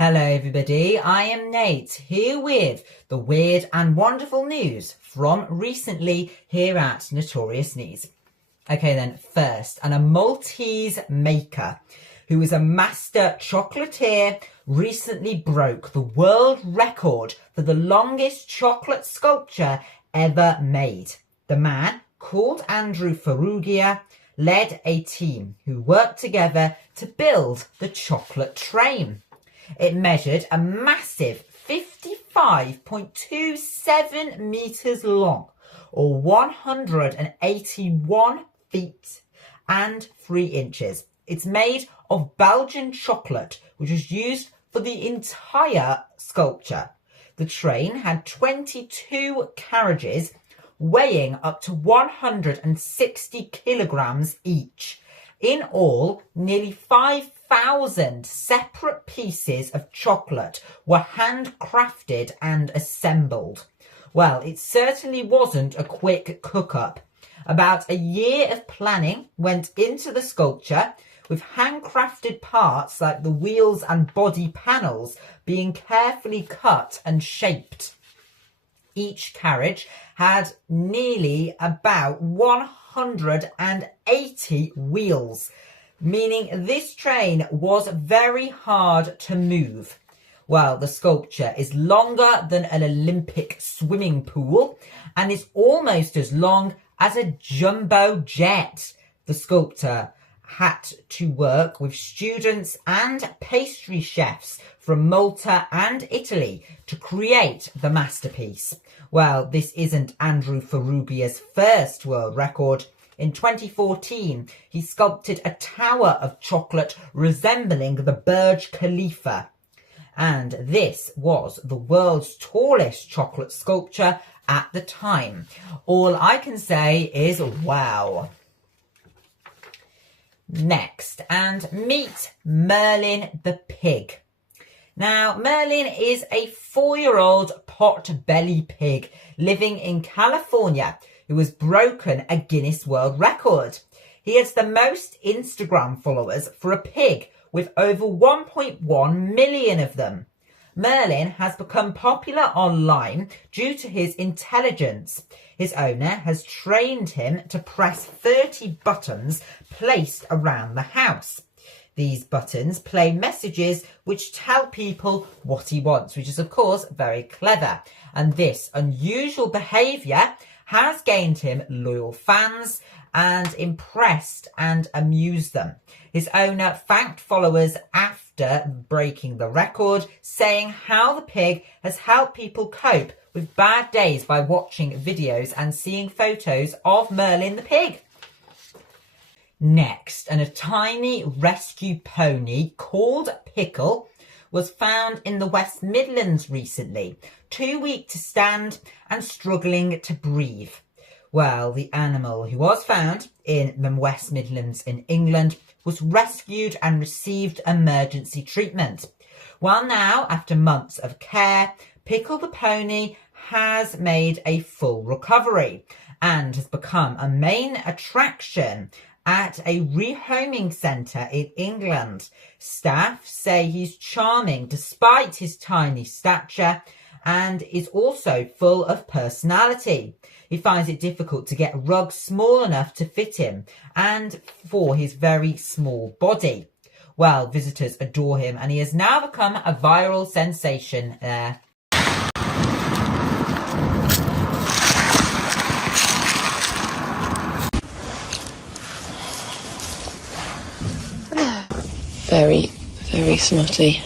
Hello everybody, I am Nate, here with the weird and wonderful news from recently here at Notorious News. Okay then, first, a Maltese maker who is a master chocolatier recently broke the world record for the longest chocolate sculpture ever made. The man, called Andrew Ferrugia, led a team who worked together to build the chocolate train. It measured a massive 55.27 metres long, or 181 feet and 3 inches. It's made of Belgian chocolate, which was used for the entire sculpture. The train had 22 carriages, weighing up to 160 kilograms each. In all, nearly 5,000 separate pieces of chocolate were handcrafted and assembled. Well, it certainly wasn't a quick cook-up. About a year of planning went into the sculpture, with handcrafted parts like the wheels and body panels being carefully cut and shaped. Each carriage had nearly about 180 wheels, meaning this train was very hard to move. Well, the sculpture is longer than an Olympic swimming pool and is almost as long as a jumbo jet. The sculptor had to work with students and pastry chefs from Malta and Italy to create the masterpiece. Well, this isn't Andrew Ferrugia's first world record. In 2014, he sculpted a tower of chocolate resembling the Burj Khalifa. And this was the world's tallest chocolate sculpture at the time. All I can say is wow. Next, and meet Merlin the pig. Now, Merlin is a 4-year-old pot-belly pig living in California who has broken a Guinness World Record. He has the most Instagram followers for a pig, with over 1.1 million of them. Merlin has become popular online due to his intelligence. His owner has trained him to press 30 buttons placed around the house. These buttons play messages which tell people what he wants, which is of course very clever. And this unusual behaviour has gained him loyal fans and impressed and amused them. His owner thanked followers after breaking the record, saying how the pig has helped people cope with bad days by watching videos and seeing photos of Merlin the pig. Next, a tiny rescue pony called Pickle was found in the West Midlands recently, too weak to stand and struggling to breathe. Well, the animal, who was found in the West Midlands in England, was rescued and received emergency treatment. Well, now, after months of care, Pickle the pony has made a full recovery and has become a main attraction at a rehoming centre in England. Staff say he's charming despite his tiny stature and is also full of personality. He finds it difficult to get rugs small enough to fit him and for his very small body. Well, visitors adore him and he has now become a viral sensation there. Very, very smutty.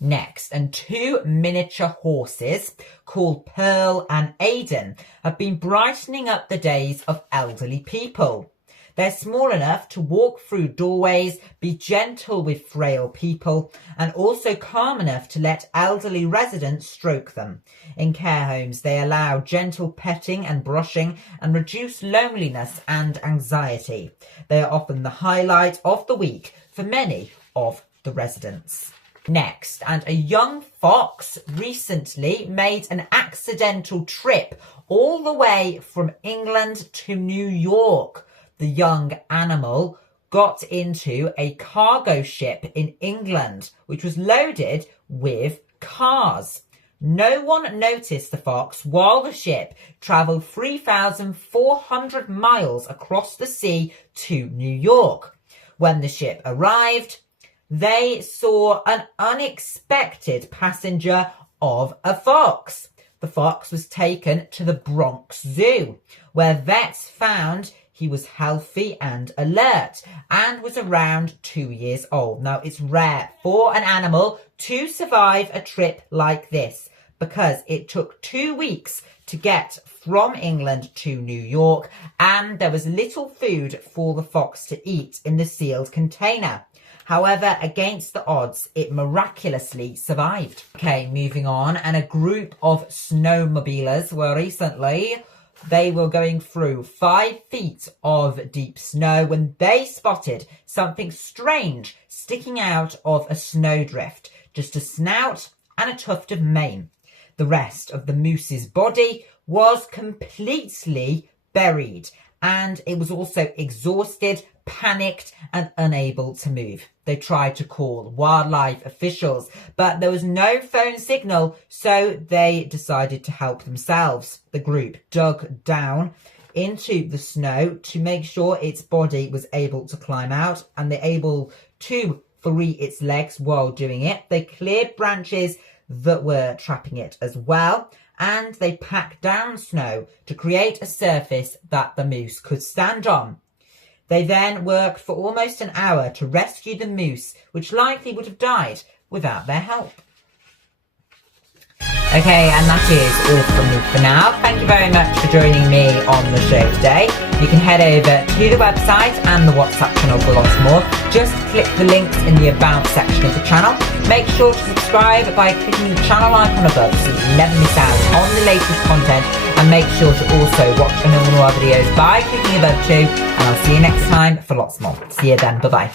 Next, and 2 miniature horses called Pearl and Aiden have been brightening up the days of elderly people. They're small enough to walk through doorways, be gentle with frail people, and also calm enough to let elderly residents stroke them. In care homes, they allow gentle petting and brushing and reduce loneliness and anxiety. They are often the highlight of the week for many of the residents. Next, and a young fox recently made an accidental trip all the way from England to New York. The young animal got into a cargo ship in England, which was loaded with cars. No one noticed the fox while the ship travelled 3,400 miles across the sea to New York. When the ship arrived, they saw an unexpected passenger of a fox. The fox was taken to the Bronx Zoo, where vets found he was healthy and alert and was around 2 years old. Now, it's rare for an animal to survive a trip like this because it took 2 weeks to get from England to New York, and there was little food for the fox to eat in the sealed container. However, against the odds, it miraculously survived. Okay, moving on. And a group of snowmobilers they were going through 5 feet of deep snow when they spotted something strange sticking out of a snowdrift, just a snout and a tuft of mane. The rest of the moose's body was completely buried, and it was also exhausted, panicked and unable to move. They tried to call wildlife officials, but there was no phone signal, so they decided to help themselves. The group dug down into the snow to make sure its body was able to climb out, and they're able to free its legs while doing it. They cleared branches that were trapping it as well, and they packed down snow to create a surface that the moose could stand on. They then worked for almost an hour to rescue the moose, which likely would have died without their help. Okay, and that is all from me for now. Thank you very much for joining me on the show today. You can head over to the website and the WhatsApp channel for lots more. Just click the links in the About section of the channel. Make sure to subscribe by clicking the channel icon above so you never miss out on the latest content. And make sure to also watch all our videos by clicking above too. And I'll see you next time for lots more. See you then. Bye-bye.